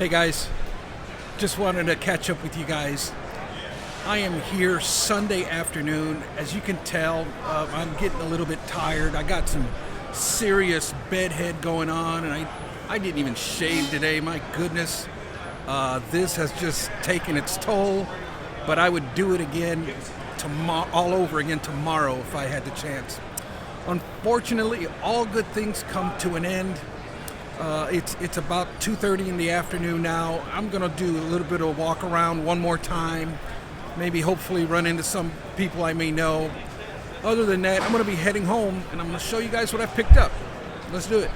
Hey guys, just wanted to catch up with you guys. I am here Sunday afternoon. As you can tell, I'm getting a little bit tired. I got some serious bedhead going on, and I didn't even shave today. My goodness, this has just taken its toll. But I would do it again all over again tomorrow if I had the chance. Unfortunately, all good things come to an end. It's about 2:30 in the afternoon now. I'm going to do a little bit of a walk around one more time. Maybe hopefully run into some people I may know. Other than that, I'm going to be heading home, and I'm going to show you guys what I've picked up. Let's do it.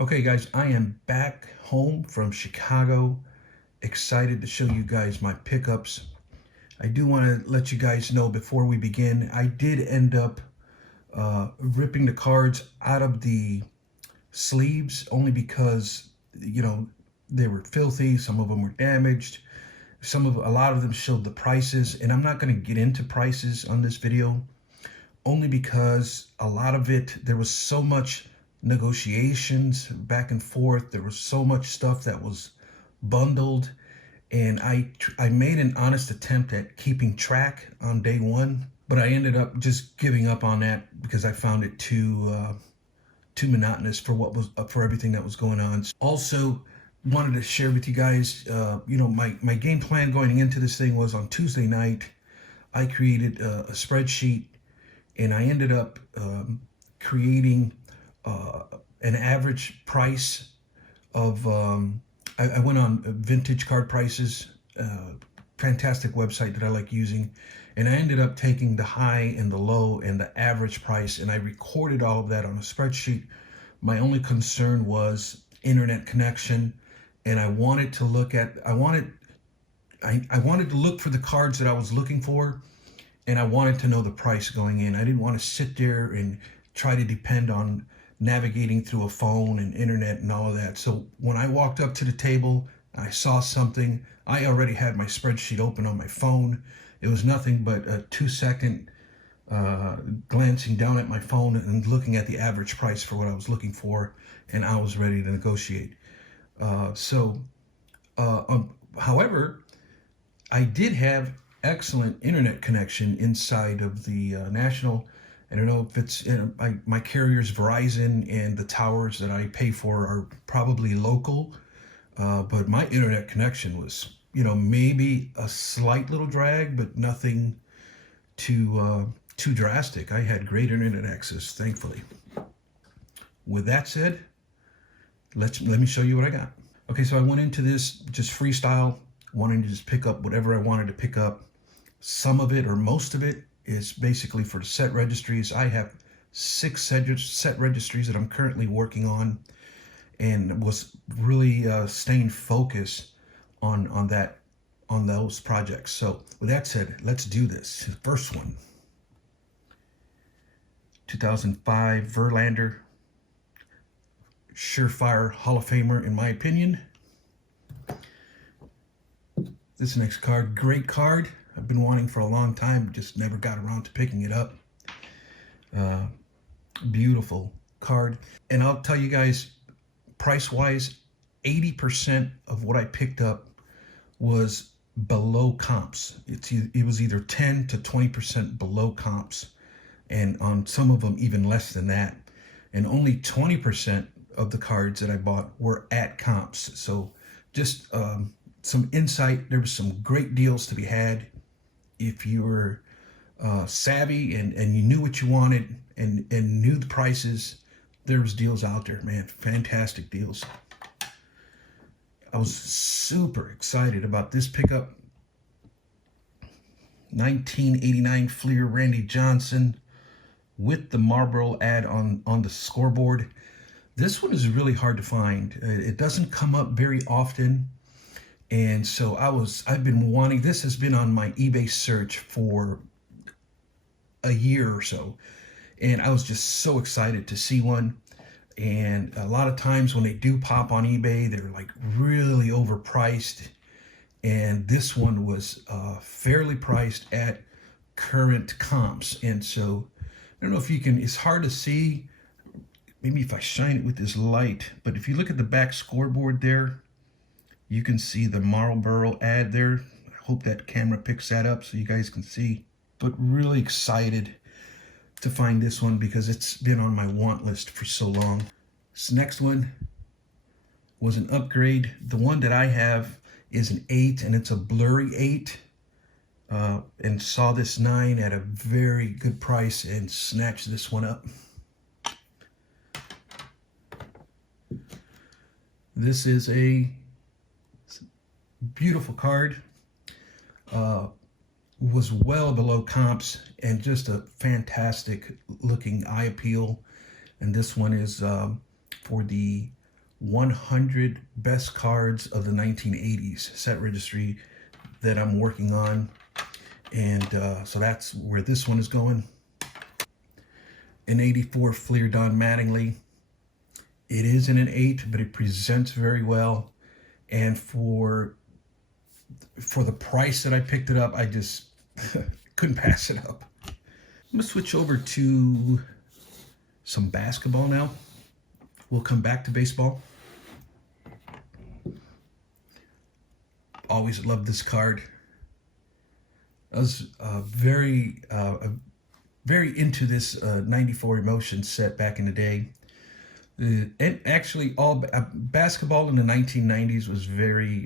Okay guys, I am back home from Chicago. Excited to show you guys my pickups. I do want to let you guys know before we begin, I did end up ripping the cards out of the sleeves only because, you know, they were filthy. Some of them were damaged. A lot of them showed the prices, and I'm not going to get into prices on this video only because a lot of it, there was so much negotiations back and forth. There was so much stuff that was bundled, and I made an honest attempt at keeping track on day one, but I ended up just giving up on that because I found it too monotonous for everything that was going on. Also wanted to share with you guys, my game plan going into this thing was on Tuesday night, I created a spreadsheet, and I ended up creating an average price of, I went on Vintage Card Prices, fantastic website that I like using, and I ended up taking the high and the low and the average price, and I recorded all of that on a spreadsheet. My only concern was internet connection, and I wanted to look for the cards that I was looking for, and I wanted to know the price going in. I didn't want to sit there and try to depend on navigating through a phone and internet and all of that. So when I walked up to the table, I saw something. I already had my spreadsheet open on my phone. It was nothing but a 2-second glancing down at my phone and looking at the average price for what I was looking for, and I was ready to negotiate. However, I did have excellent internet connection inside of the National. I don't know if it's my carrier's Verizon, and the towers that I pay for are probably local, but my internet connection was, maybe a slight little drag, but nothing too drastic. I had great internet access, thankfully. With that said, let me show you what I got. Okay, so I went into this just freestyle, wanting to just pick up whatever I wanted to pick up. Some of it, or most of it, is basically for set registries. I have 6 set registries that I'm currently working on, and was really staying focused on those projects. So with that said, let's do this. First one, 2005 Verlander, surefire Hall of Famer in my opinion. This next card, great card. I've been wanting for a long time, just never got around to picking it up. Beautiful card. And I'll tell you guys, price-wise, 80% of what I picked up was below comps. It was either 10 to 20% below comps, and on some of them even less than that. And only 20% of the cards that I bought were at comps. So just some insight. There was some great deals to be had. If you were savvy and you knew what you wanted and knew the prices, there was deals out there, man. Fantastic deals. I was super excited about this pickup. 1989 Fleer Randy Johnson with the Marlboro ad on the scoreboard. This one is really hard to find. It doesn't come up very often. And so I've been wanting, this has been on my eBay search for a year or so. And I was just so excited to see one. And a lot of times when they do pop on eBay, they're like really overpriced. And this one was fairly priced at current comps. And so don't know if you can, it's hard to see, maybe if I shine it with this light, but if you look at the back scoreboard there, you can see the Marlboro ad there. I hope that camera picks that up so you guys can see. But really excited to find this one because it's been on my want list for so long. This next one was an upgrade. The one that I have is an 8, and it's a blurry 8. And saw this 9 at a very good price and snatched this one up. This is a beautiful card. Was well below comps and just a fantastic looking eye appeal. And this one is for the 100 best cards of the 1980s set registry that I'm working on. And so that's where this one is going. An 84 Fleer Don Mattingly. It is in an 8, but it presents very well. And for the price that I picked it up, I just couldn't pass it up. I'm gonna switch over to some basketball now. We'll come back to baseball. Always loved this card. I was very into this 94 Emotion set back in the day. And actually, all basketball in the 1990s was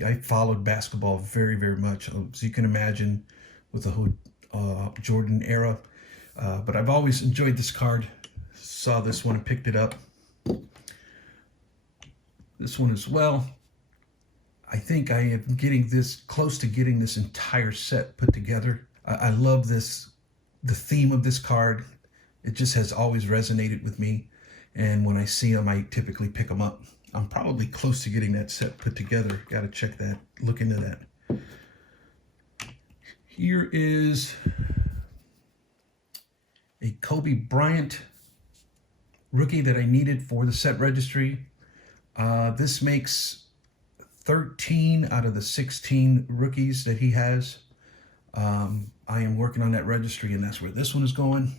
I followed basketball very, very much, as you can imagine, with the whole Jordan era. But I've always enjoyed this card. Saw this one and picked it up. This one as well. I think I am getting this close to getting this entire set put together. I love this, the theme of this card. It just has always resonated with me. And when I see them, I typically pick them up. I'm probably close to getting that set put together. Got to check that, look into that. Here is a Kobe Bryant rookie that I needed for the set registry. This makes 13 out of the 16 rookies that he has. I am working on that registry, and that's where this one is going.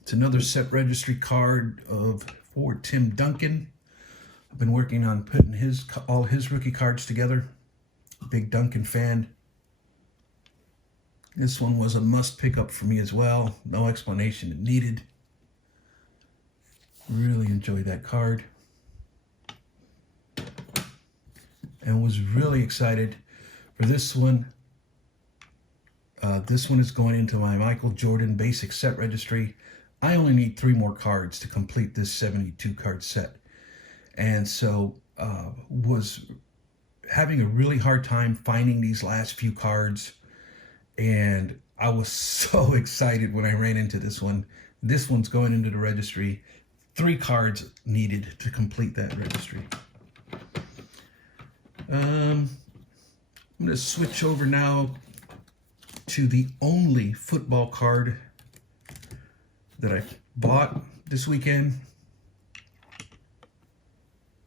It's another set registry card for Tim Duncan. I've been working on putting all his rookie cards together. Big Duncan fan. This one was a must pick up for me as well. No explanation needed. Really enjoyed that card. And was really excited for this one. This one is going into my Michael Jordan basic set registry. I only need 3 more cards to complete this 72 card set. And so was having a really hard time finding these last few cards. And I was so excited when I ran into this one. This one's going into the registry. 3 cards needed to complete that registry. I'm going to switch over now to the only football card that I bought this weekend,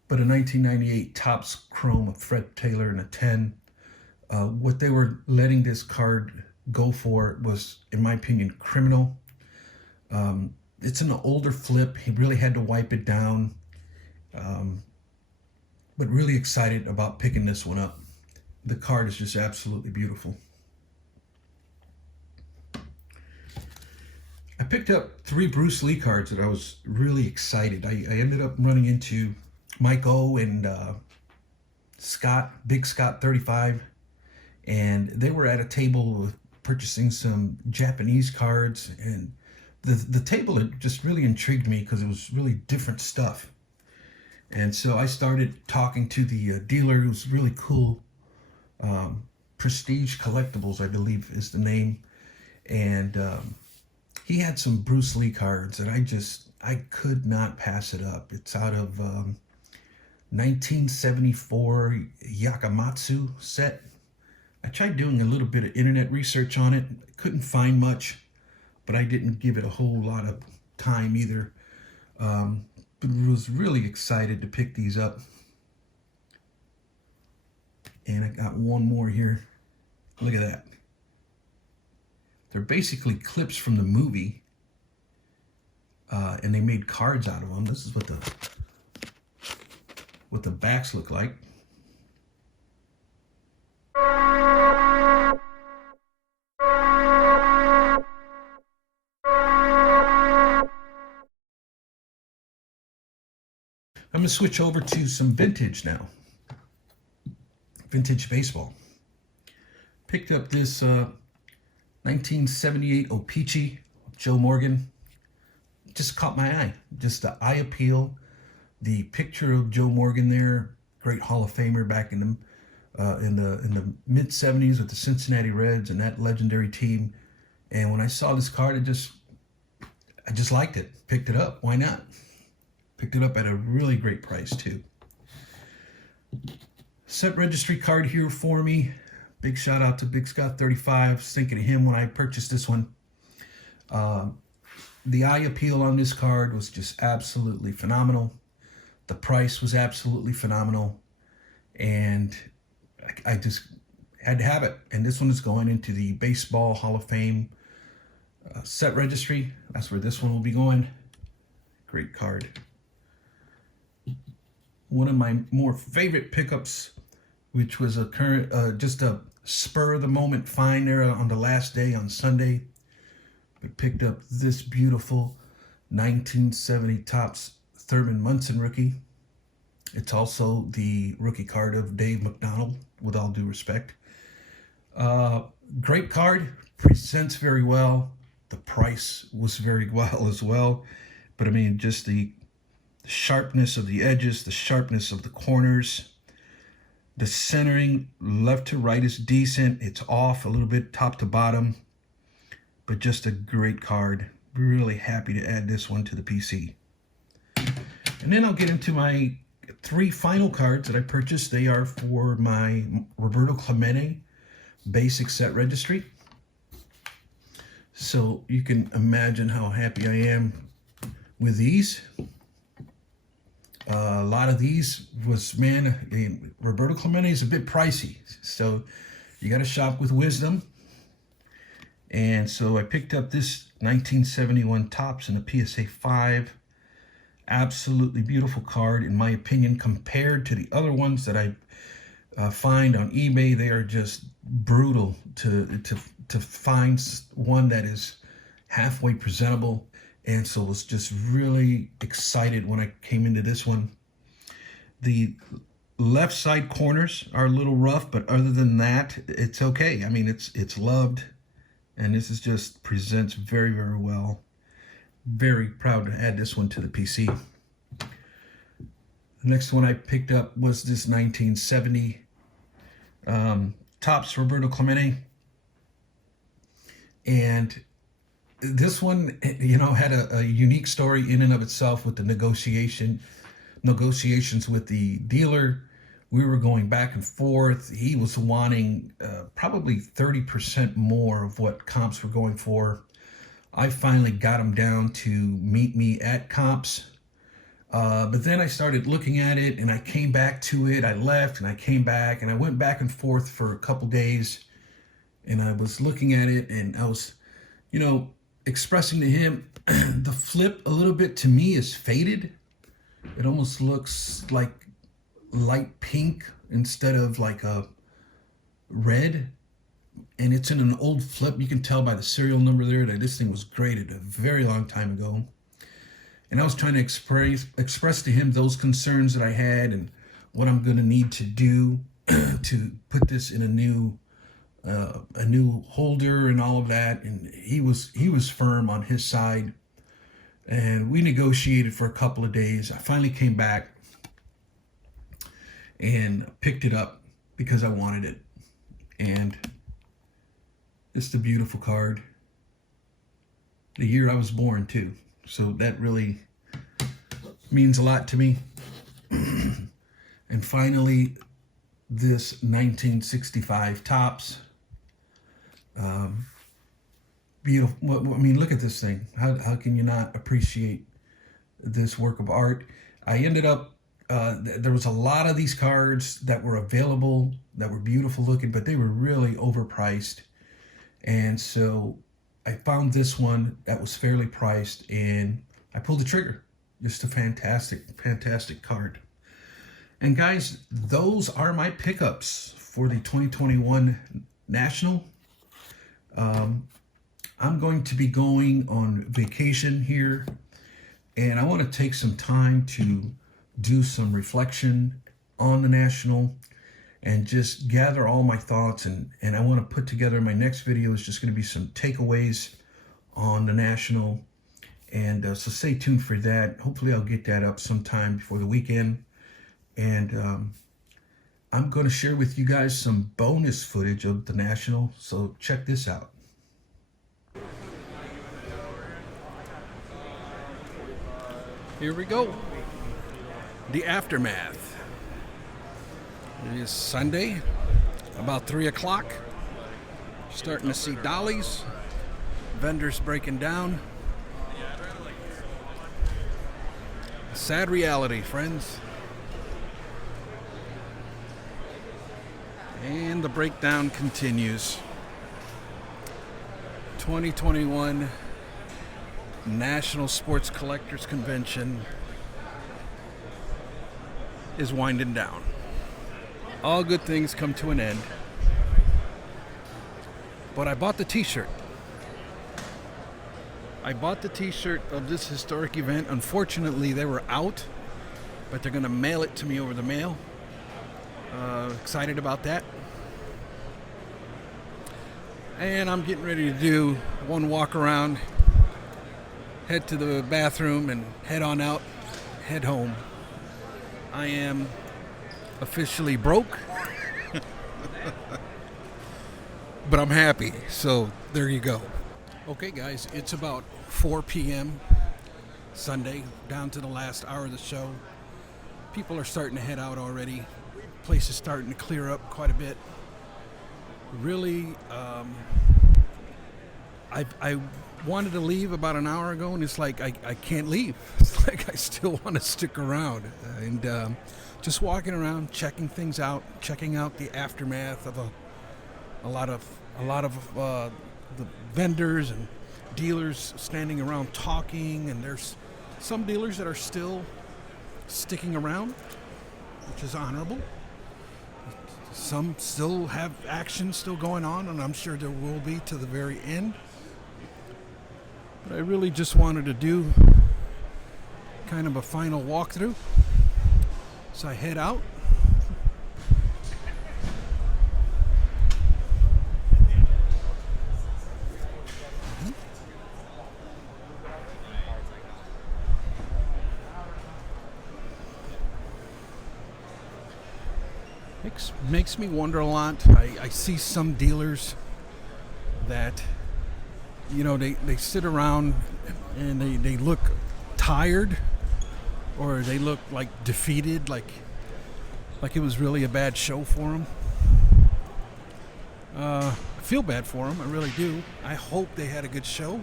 but a 1998 Topps Chrome of Fred Taylor and a 10. What they were letting this card go for was, in my opinion, criminal. It's an older flip. He really had to wipe it down, but really excited about picking this one up. The card is just absolutely beautiful. I picked up 3 Bruce Lee cards that I was really excited. I ended up running into Mike O and Scott, Big Scott 35, and they were at a table purchasing some Japanese cards, and the table had just really intrigued me because it was really different stuff. And so I started talking to the dealer. It was really cool. Prestige Collectibles, I believe is the name. And he had some Bruce Lee cards that I could not pass it up. It's out of 1974 Yakamatsu set. I tried doing a little bit of internet research on it. Couldn't find much, but I didn't give it a whole lot of time either. But was really excited to pick these up. And I got one more here. Look at that. They're basically clips from the movie. and they made cards out of them. This is what the backs look like. I'm going to switch over to some vintage now. Vintage baseball. Picked up this 1978 O-Pee-Chee, Joe Morgan. Just caught my eye. Just the eye appeal. The picture of Joe Morgan there, great Hall of Famer back in the mid 70s with the Cincinnati Reds and that legendary team. And when I saw this card, I just liked it. Picked it up. Why not? Picked it up at a really great price too. Set registry card here for me. Big shout out to Big Scott 35. Was thinking of him when I purchased this one. The eye appeal on this card was just absolutely phenomenal. The price was absolutely phenomenal. And I just had to have it. And this one is going into the Baseball Hall of Fame set registry. That's where this one will be going. Great card. One of my more favorite pickups, which was just a spur of the moment find there on the last day on Sunday. We picked up this beautiful 1970 Topps Thurman Munson rookie. It's also the rookie card of Dave McDonald, with all due respect. Great card, presents very well. The price was very well as well. But I mean, just the sharpness of the edges, the sharpness of the corners. The centering left to right is decent. It's off a little bit top to bottom, but just a great card. Really happy to add this one to the PC. And then I'll get into my 3 final cards that I purchased. They are for my Roberto Clemente basic set registry. So you can imagine how happy I am with these. A lot of these was, man, Roberto Clemente is a bit pricey. So you got to shop with wisdom. And so I picked up this 1971 Topps in a PSA 5. Absolutely beautiful card, in my opinion, compared to the other ones that I find on eBay. They are just brutal to find one that is halfway presentable. And so I was just really excited when I came into this one. The left side corners are a little rough, but other than that, it's okay. I mean, it's loved, and this is just presents very, very well. Very proud to add this one to the PC. The next one I picked up was this 1970 Topps Roberto Clemente. And this one, you know, had a unique story in and of itself with the negotiations with the dealer. We were going back and forth. He was wanting probably 30% more of what comps were going for. I finally got him down to meet me at comps. But then I started looking at it, and I came back to it. I left and I came back, and I went back and forth for a couple days. And I was looking at it, and I was, you know, expressing to him the flip a little bit to me is faded. It almost looks like light pink instead of like a red. And it's in an old flip. You can tell by the serial number there that this thing was graded a very long time ago. And I was trying to express to him those concerns that I had and what I'm going to need to do to put this in a new holder and all of that. And he was firm on his side, and we negotiated for a couple of days. I finally came back and picked it up because I wanted it. And it's a beautiful card. The year I was born too, so that really means a lot to me. And finally, this 1965 Topps. Beautiful. I mean, look at this thing. How can you not appreciate this work of art? I ended up, there was a lot of these cards that were available that were beautiful looking, but they were really overpriced. And so I found this one that was fairly priced, and I pulled the trigger. Just a fantastic card. And guys, those are my pickups for the 2021 National. I'm going to be going on vacation here, and I want to take some time to do some reflection on the National and just gather all my thoughts, and I want to put together my next video is just going to be some takeaways on the National, and so stay tuned for that. Hopefully I'll get that up sometime before the weekend, and I'm going to share with you guys some bonus footage of the National, so check this out. Here we go. The aftermath. It is Sunday, about 3 o'clock. Starting to see dollies, vendors breaking down. Sad reality, friends. And the breakdown continues. 2021 National Sports Collectors Convention is winding down. All good things come to an end. But I bought the t-shirt. I bought the t-shirt of this historic event. Unfortunately, they were out, but they're going to mail it to me over the mail. Excited about that. And I'm getting ready to do one walk around, head to the bathroom, and head on out, head home. I am officially broke, but I'm happy, so there you go. Okay guys, it's about 4 p.m. Sunday, down to the last hour of the show. People are starting to head out already. Place is starting to clear up quite a bit. Really, I wanted to leave about an hour ago, and it's like I can't leave. It's like I still want to stick around, and just walking around, checking things out, checking out the aftermath of a lot of the vendors and dealers standing around talking, and there's some dealers that are still sticking around, which is honorable. Some still have action still going on, and I'm sure there will be to the very end. But I really just wanted to do kind of a final walkthrough. So I head out. Makes me wonder a lot. I see some dealers that, you know, they sit around and they look tired, or they look like defeated, like it was really a bad show for them. I feel bad for them, I really do. I hope they had a good show.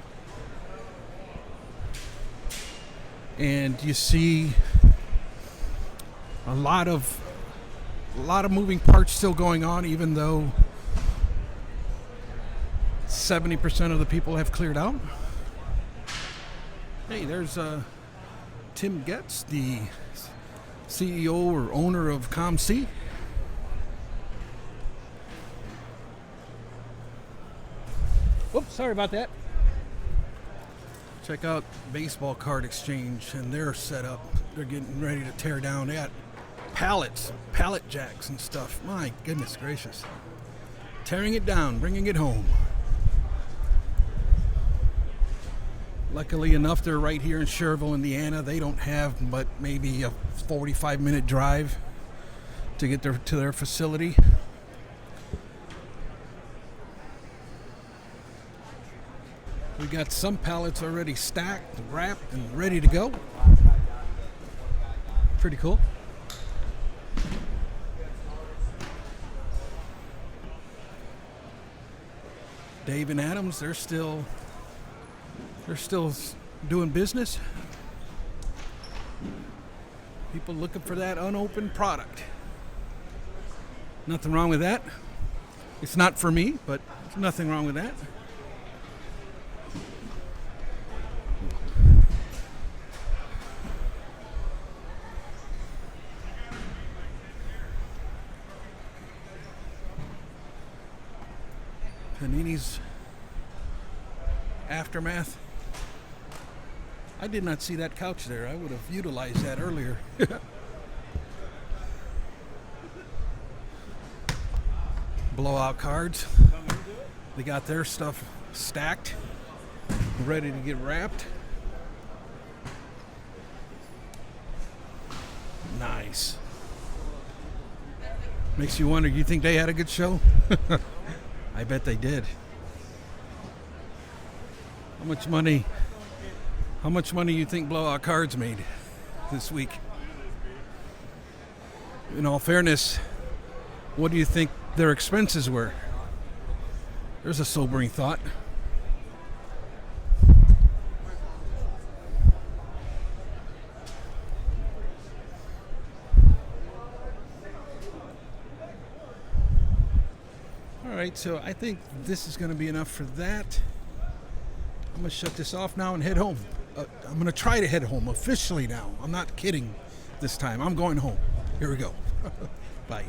And you see a lot of moving parts still going on, even though 70% of the people have cleared out. Hey, there's Tim Getz, the CEO or owner of ComC. Whoops, sorry about that. Check out Baseball Card Exchange and their setup. They're getting ready to tear down. They got pallets, pallet jacks and stuff. My goodness gracious. Tearing it down, bringing it home. Luckily enough, they're right here in Schererville, Indiana. They don't have but maybe a 45-minute drive to get to their facility. We got some pallets already stacked, wrapped, and ready to go. Pretty cool. Dave and Adams, they're still doing business. People looking for that unopened product. Nothing wrong with that. It's not for me, but there's nothing wrong with that. Panini's Aftermath. I did not see that couch there. I would have utilized that earlier. Blowout cards. They got their stuff stacked, ready to get wrapped. Nice. Makes you wonder, you think they had a good show? I bet they did. How much money you think Blowout Cards made this week? In all fairness, what do you think their expenses were? There's a sobering thought. All right, so I think this is going to be enough for that. I'm going to shut this off now and head home. I'm going to try to head home officially now. I'm not kidding this time. I'm going home. Here we go. Bye.